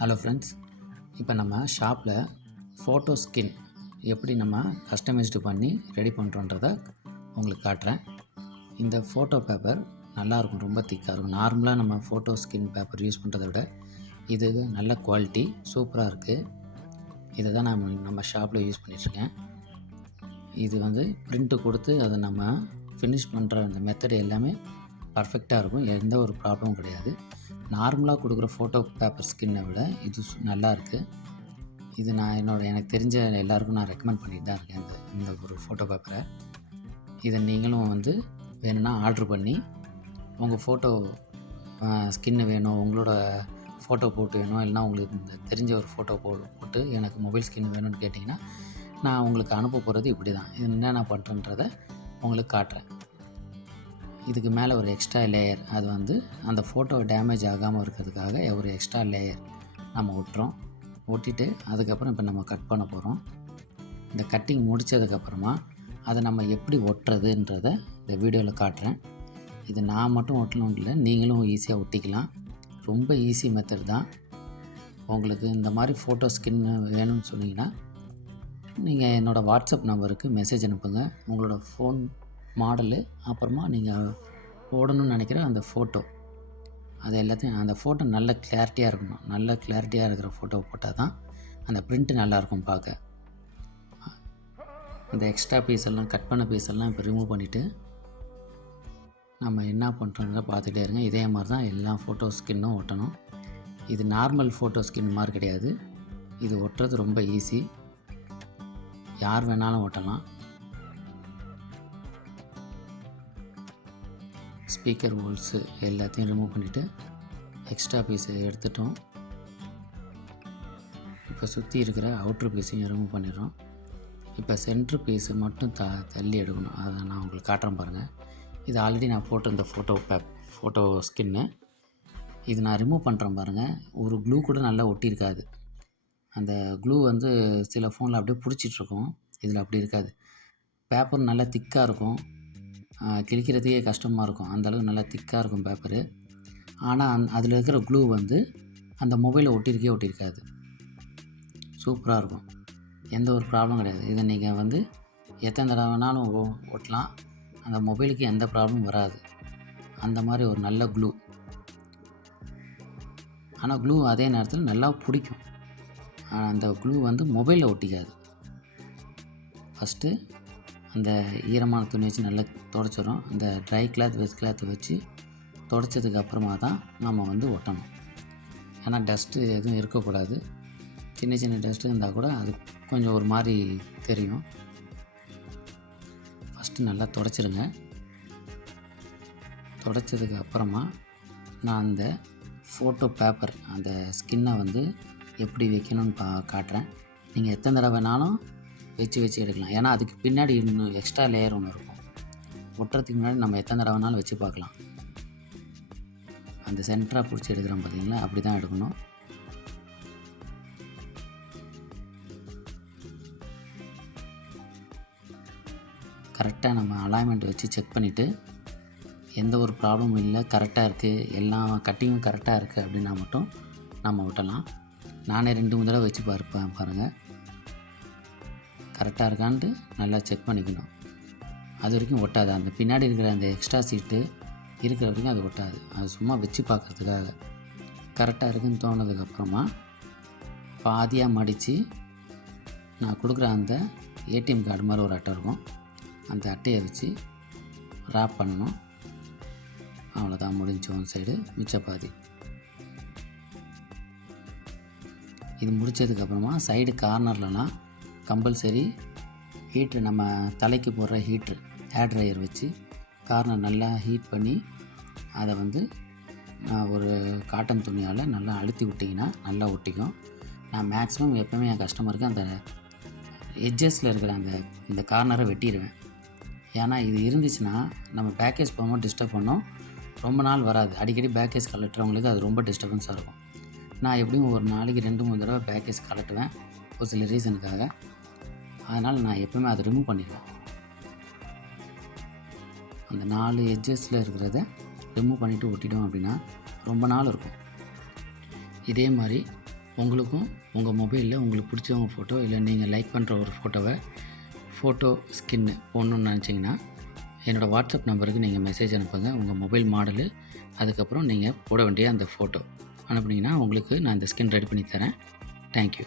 Hello friends, இப்போ நம்ம ஷாப்பில் ஃபோட்டோ ஸ்கின் எப்படி நம்ம கஸ்டமைஸ்டு பண்ணி ரெடி பண்ணுறோன்றதை உங்களுக்கு காட்டுறேன். இந்த ஃபோட்டோ பேப்பர் நல்லாயிருக்கும், ரொம்ப திக்காக இருக்கும். நார்மலாக நம்ம ஃபோட்டோ ஸ்கின் பேப்பர் யூஸ் பண்ணுறத விட இது நல்ல குவாலிட்டி, சூப்பராக இருக்குது. இதை தான் நான் நம்ம ஷாப்பில் யூஸ் பண்ணிகிட்ருக்கேன். இது பிரிண்ட்டு கொடுத்து அதை நம்ம ஃபினிஷ் பண்ணுற அந்த மெத்தடு எல்லாமே பர்ஃபெக்டாக இருக்கும், எந்த ஒரு ப்ராப்ளமும் கிடையாது. நார்மலாக கொடுக்குற ஃபோட்டோ பேப்பர் ஸ்கின்னை விட இது நல்லா இருக்குது. இது நான் எனக்கு தெரிஞ்ச எல்லாேருக்கும் நான் ரெக்கமெண்ட் பண்ணிட்டு தான் இருக்கேன் இந்த ஒரு ஃபோட்டோ பேப்பரை. இதை நீங்களும் வேணும்னா ஆர்ட்ரு பண்ணி உங்கள் ஃபோட்டோ ஸ்கின்னு வேணும், உங்களோட ஃபோட்டோ போட்டு வேணும், இல்லைனா உங்களுக்கு தெரிஞ்ச ஒரு ஃபோட்டோ போட்டு எனக்கு மொபைல் ஸ்கின் வேணும்னு கேட்டிங்கன்னா நான் உங்களுக்கு அனுப்ப போகிறது இப்படி தான். இது என்னென்ன பண்ணுறேன்றதை உங்களுக்கு காட்டுறேன். இதுக்கு மேலே ஒரு எக்ஸ்ட்ரா லேயர், அது அந்த ஃபோட்டோ டேமேஜ் ஆகாமல் இருக்கிறதுக்காக ஒரு எக்ஸ்ட்ரா லேயர் நம்ம ஒட்டுறோம். ஒட்டிட்டு அதுக்கப்புறம் இப்போ நம்ம கட் பண்ண போகிறோம். இந்த கட்டிங் முடித்ததுக்கப்புறமா அதை நம்ம எப்படி ஒட்டுறதுன்றதை இந்த வீடியோவில் காட்டுறேன். இது நான் மட்டும் ஒட்டணும்னு இல்லை, நீங்களும் ஈஸியாக ஒட்டிக்கலாம். ரொம்ப ஈஸி மெத்தட் தான். உங்களுக்கு இந்த மாதிரி ஃபோட்டோ ஸ்கின்னு வேணும்னு சொன்னீங்கன்னா நீங்கள் என்னோடய வாட்ஸ்அப் நம்பருக்கு மெசேஜ் அனுப்புங்க. உங்களோட ஃபோன் மாடலு, அப்புறமா நீங்கள் போடணும்னு நினைக்கிற அந்த ஃபோட்டோ, அது எல்லாத்தையும், அந்த ஃபோட்டோ நல்ல கிளாரிட்டியாக இருக்கணும். நல்ல கிளாரிட்டியாக இருக்கிற ஃபோட்டோ போட்டால் தான் அந்த ப்ரிண்ட்டு நல்லாயிருக்கும் பார்க்க. அந்த எக்ஸ்ட்ரா பீஸெல்லாம், கட் பண்ண பீஸெல்லாம் இப்போ ரிமூவ் பண்ணிவிட்டு நம்ம என்ன பண்ணுறோங்க பார்த்துட்டே இருங்க. இதே மாதிரி தான் எல்லா ஃபோட்டோ ஸ்கின்னும் ஒட்டணும். இது நார்மல் ஃபோட்டோ ஸ்கின் மாதிரி கிடையாது. இது ஒட்டுறது ரொம்ப ஈஸி, யார் வேணாலும் ஒட்டலாம். ஸ்பீக்கர் ஹோல்ஸு எல்லாத்தையும் ரிமூவ் பண்ணிவிட்டு எக்ஸ்ட்ரா பீஸை எடுத்துட்டோம். இப்போ சுற்றி இருக்கிற அவுட்ரு பீஸையும் ரிமூவ் பண்ணிடுறோம். இப்போ சென்ட்ரு பீஸு மட்டும் தள்ளி எடுக்கணும். அதை நான் உங்களுக்கு காட்டுறேன் பாருங்கள். இது ஆல்ரெடி நான் போட்டிருந்த ஃபோட்டோ ஸ்கின்னு. இது நான் ரிமூவ் பண்ணுறேன் பாருங்கள். ஒரு க்ளூ கூட நல்லா ஒட்டியிருக்காது. அந்த க்ளூ சில ஃபோனில் அப்படியே பிடிச்சிட்ருக்கும், இதில் அப்படி இருக்காது. பேப்பர் நல்லா திக்காக இருக்கும், கிழிக்கிறதுக்கே கஷ்டமாக இருக்கும். அந்தளவுக்கு நல்லா திக்காக இருக்கும் பேப்பரு. ஆனால் அதில் இருக்கிற க்ளூ அந்த மொபைலில் ஒட்டியிருக்காது. சூப்பராக இருக்கும், எந்த ஒரு ப்ராப்ளம் கிடையாது. இதை நீங்கள் எத்தனை தடவை வேணாலும் ஒட்டலாம், அந்த மொபைலுக்கு எந்த ப்ராப்ளமும் வராது. அந்த மாதிரி ஒரு நல்ல க்ளூ. ஆனால் க்ளூ அதே நேரத்தில் நல்லா பிடிக்கும். அந்த க்ளூ மொபைலில் ஒட்டிக்காது. ஃபஸ்ட்டு அந்த ஈரமான துணி வச்சு நல்லா துடைச்சிடும். அந்த ட்ரை கிளாத், வெட் கிளாத்தை வச்சு துடைச்சதுக்கு அப்புறமா தான் நம்ம ஒட்டணும். ஏன்னா டஸ்ட்டு எதுவும் இருக்கக்கூடாது. சின்ன சின்ன டஸ்ட்டு இருந்தால் கூட அது கொஞ்சம் ஒரு மாதிரி தெரியும். ஃபஸ்ட்டு நல்லா துடைச்சிருங்க. துடைச்சதுக்கு அப்புறமா நான் அந்த ஃபோட்டோ பேப்பர், அந்த ஸ்கின்னை எப்படி வைக்கணும்னு காட்டுறேன். நீங்கள் எத்தனை தடவை வேணாலும் வச்சு எடுக்கலாம். ஏன்னா அதுக்கு பின்னாடி இன்னும் எக்ஸ்ட்ரா லேயர் ஒன்று இருக்கும். ஒட்டுறதுக்கு முன்னாடி நம்ம எத்தனை தடவை வேணாலும் வச்சு பார்க்கலாம். அந்த சென்டராக பிடிச்சி எடுக்கிறோம் பார்த்தீங்களா, அப்படி தான் எடுக்கணும். கரெக்டாக நம்ம அலைன்மெண்ட் வச்சு செக் பண்ணிவிட்டு எந்த ஒரு ப்ராப்ளமும் இல்லை, கரெக்டாக இருக்குது, எல்லா கட்டிங்கும் கரெக்டாக இருக்குது அப்படின்னா மட்டும் நம்ம விட்டலாம். நானே 2-3 தடவை வச்சு பாருங்கள், கரெக்டாக இருக்கான்ட்டு நல்லா செக் பண்ணிக்கணும். அது வரைக்கும் ஒட்டாது. அந்த பின்னாடி இருக்கிற அந்த எக்ஸ்ட்ரா சீட்டு இருக்கிற வரைக்கும் அது ஒட்டாது. அது சும்மா வச்சு பார்க்குறதுக்காக. கரெக்டாக இருக்குதுன்னு தோணுதுக்கப்புறமா பாதியாக மடித்து நான் கொடுக்குற அந்த ஏடிஎம் கார்டு மாதிரி ஒரு அட்டை இருக்கும், அந்த அட்டையை வச்சு ராப் பண்ணணும். அவ்வளோதான், முடிஞ்சு. ஒன் சைடு மிச்ச பாதி. இது முடித்ததுக்கப்புறமா சைடு கார்னர்லலாம் கம்பல்சரி ஹீட்ரு, நம்ம தலைக்கு போடுற ஹீட்ரு, ஹேர் ட்ரையர் வச்சு கார்னர் நல்லா ஹீட் பண்ணி அதை ஒரு காட்டன் துணியால் நல்லா அழுத்தி விட்டிங்கன்னா நல்லா ஒட்டிக்கும். நான் மேக்ஸிமம் எப்போவுமே என் கஸ்டமருக்கு அந்த எட்ஜஸில் இருக்கிற இந்த கார்னரை வெட்டிடுவேன். ஏன்னா இது இருந்துச்சுன்னா நம்ம பேக்கேஜ் போகும்போது டிஸ்டர்ப் பண்ணோம், ரொம்ப நாள் வராது. அடிக்கடி பேக்கேஜ் கலட்டுறவங்களுக்கு அது ரொம்ப டிஸ்டர்பன்ஸாக இருக்கும். நான் எப்படியும் ஒரு நாளைக்கு 2-3 தடவை பேக்கேஜ் கலட்டுவேன் ஒரு சில ரீசனுக்காக. அதனால் நான் எப்போவுமே அதை ரிமூவ் பண்ணிடுவேன். அந்த 4 எட்ஜஸில் இருக்கிறத ரிமூவ் பண்ணிவிட்டு ஒட்டிட்டோம் அப்படின்னா ரொம்ப நாள் இருக்கும். இதே மாதிரி உங்களுக்கும் உங்கள் மொபைலில் உங்களுக்கு பிடிச்சவங்க ஃபோட்டோ இல்லை நீங்கள் லைக் பண்ணுற ஒரு ஃபோட்டோ ஸ்கின்னு போடணுன்னு நினச்சிங்கன்னா என்னோடய வாட்ஸ்அப் நம்பருக்கு நீங்கள் மெசேஜ் அனுப்புங்க. உங்கள் மொபைல் மாடலு, அதுக்கப்புறம் நீங்கள் போட வேண்டிய அந்த ஃபோட்டோ அனுப்புனீங்கன்னா உங்களுக்கு நான் இந்த ஸ்கின் ரெடி பண்ணி தரேன். தேங்க்யூ.